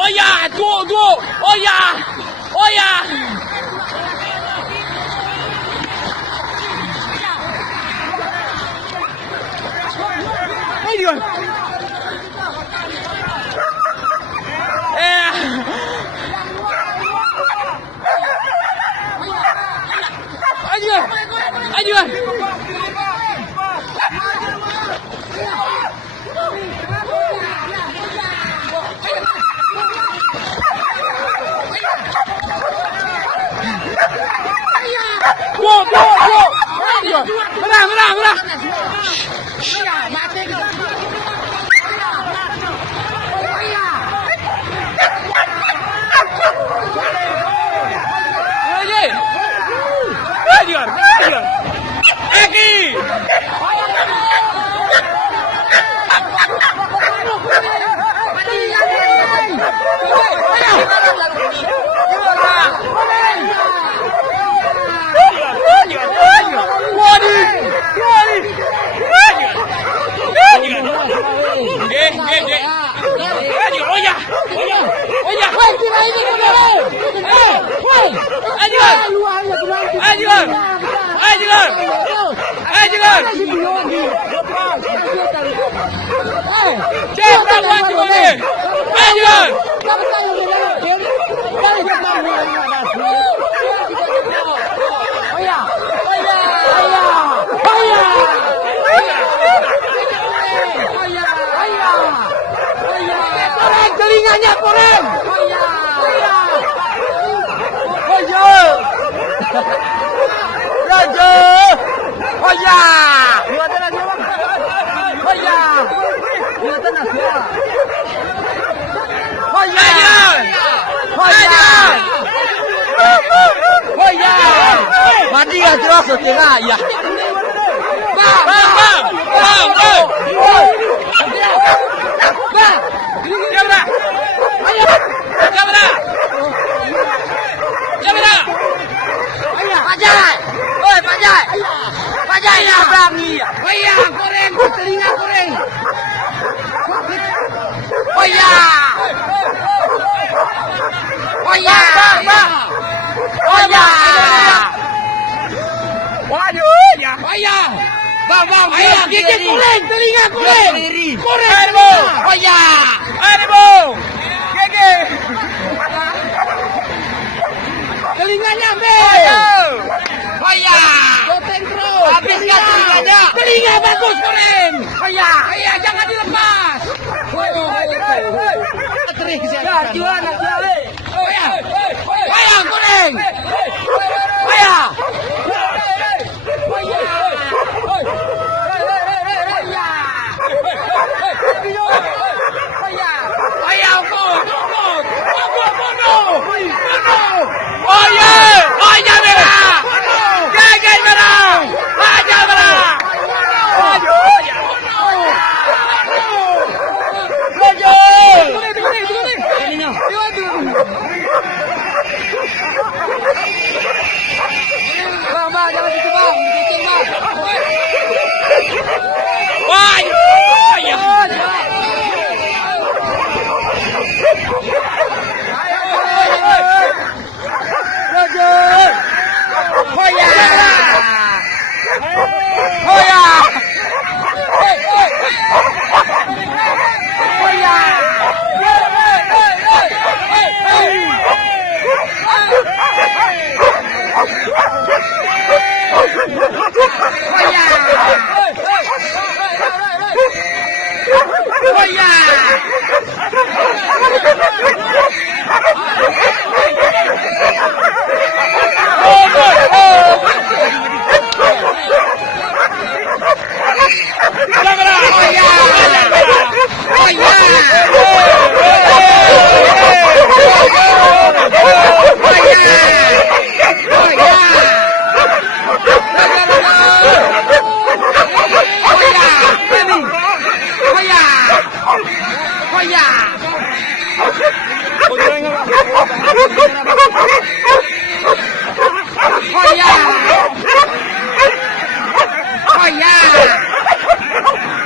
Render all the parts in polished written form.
Oh ya, tuh. Oh ya. Ayo. Ayo. Go. Menang. Ayo. Eki. Telinganya koreng. Raja. Hoya. Mati ya terus tengah ya. Bang. Kamera. Pajai ya berani. Hoya, goreng, telinga goreng. Hoya. Waduh, ya. Bang, gigi goreng, telinga goreng. Goreng. Hoya. Gigi. Telinganya ambil. Hoya. Habiskan telinganya. Telinga bagus goreng. Hoya, jangan dilepas. Jualan. Hoya goreng. Hoya.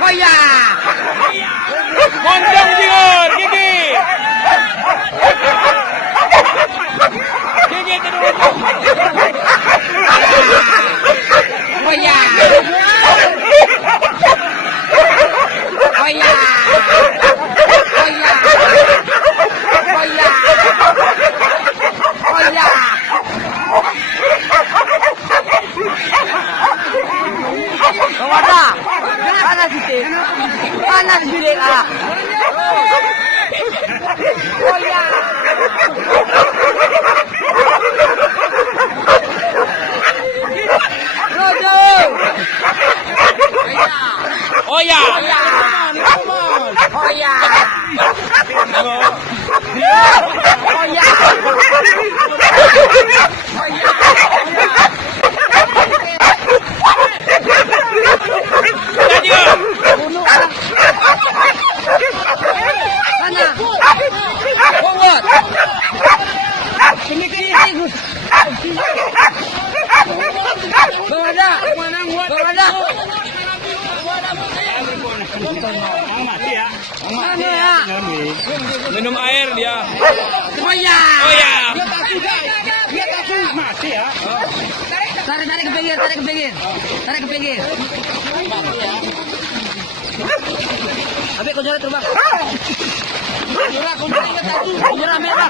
Hoya! Panas gede kak. Oh ya. Rojo. Oh ya. Oh ya. Oh ya. Oh ya. Minum air dia. Oh ya. Oh ya. Dia takut mati ya. Tarik ke pinggir, tarik ke pinggir. Habis kau jalan terbang. Kau jalan merah.